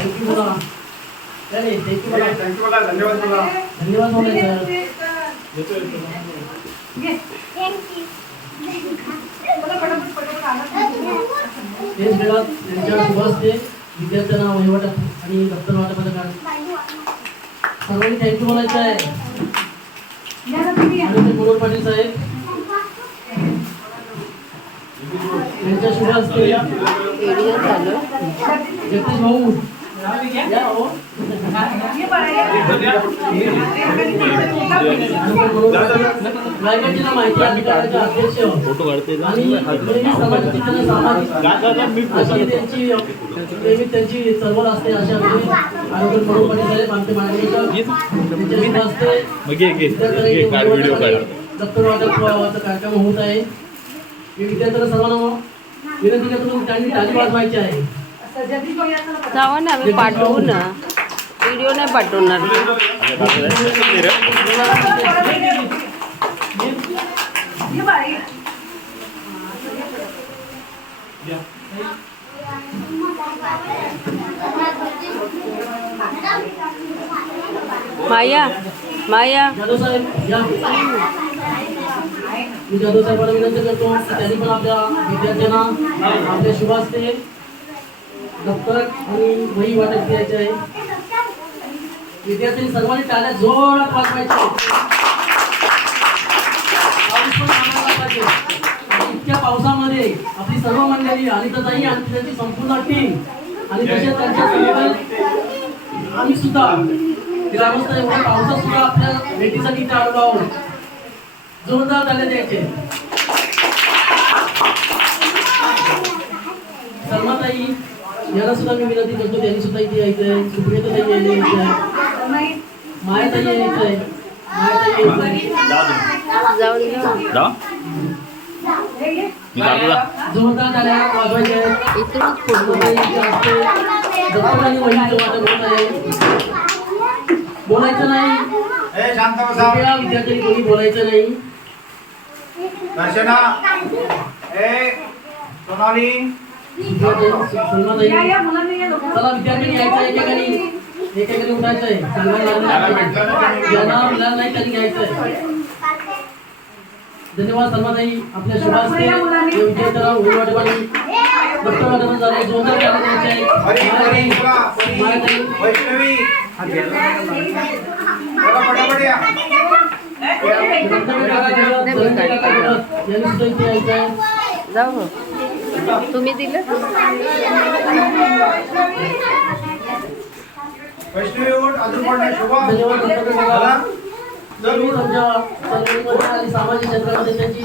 Thank you बोला. नाही thank you बोला. थँक्यू बोला. धन्यवाद बोला. धन्यवाद बोलायचं. तेच वेळात त्यांच्या शुभ असते विद्यार्थ्यांना वहिवाटात आणि दप्तर वाटपाचं सर्वांनी थँक्यू बोलायचं आहे. आणि ते मनोहर पाटील साहेब त्यांच्या शुभ असते जगदीश भाऊ या हो. रायगड जिल्हा माहिती अधिकाराचे अध्यक्ष आणि त्यांची चळवळ असते अशा आरोग्य मनोहर पाटील साहेब आमचे मार्गदर्शक दप्तर वाटपाचा कार्यक्रम होत आहे. मी विद्यार्थ्यांना सर्वांना विनंती करतो त्यांनी टाळी वाजवायची आहे. जावा ना आम्ही पाठवू ना व्हिडिओ नाही पाठवणार. माया माया जाधव साहेब या. मी जाधव साहेबांना विनंती करतो त्यांनी पण आपल्या विद्यार्थ्यांना आपल्या शुभ हस्ते दप्तर आणि वही वाटप द्यायचे आहे. विद्यार्थ्यांनी सर्वांनी टाळ्या जोरात वाजवायच्या. इतक्या पावसामध्ये आपली सर्व मंडळी अनिताताई आणि त्यांची संपूर्ण टीम आणि तसेच त्यांच्या सोबत आम्ही सुद्धा ग्रामस्थ एवढ्या पावसात सुद्धा आपल्या भेटीसाठी इथे आलो आहोत. जोरदार टाळ्या द्यायचे. सलमाताई याला सुद्धा मी विनंती करतो त्यांनी सुद्धा इथे यायचंय. सुप्रियाताई यायचंय. मायाताई यायचंय. मायाताई जोरदार टाळ्या वाजवायच्या. इथूनच फोटो बोलायचं नाही. विद्यार्थ्यांनी कोणी बोलायचं नाही. दर्शना सोनाली चला विद्यार्थ्यांनी यायचं. एकेकाने उठायचंय. ज्यांना मुलांना नाही त्यांनी यायचंय. धन्यवाद सलमाताई आपल्या शुभ हस्ते विद्यार्थ्यांना वहिवाटपाणी दप्तर वाटप झाले. जोरदार टाळ्या द्यायच्या. वैष्णवी पटापट या. जाऊ तुम्ही दिलं वैष्णवी उठ अजून कोण शुभा सामाजिक क्षेत्रामध्ये त्यांची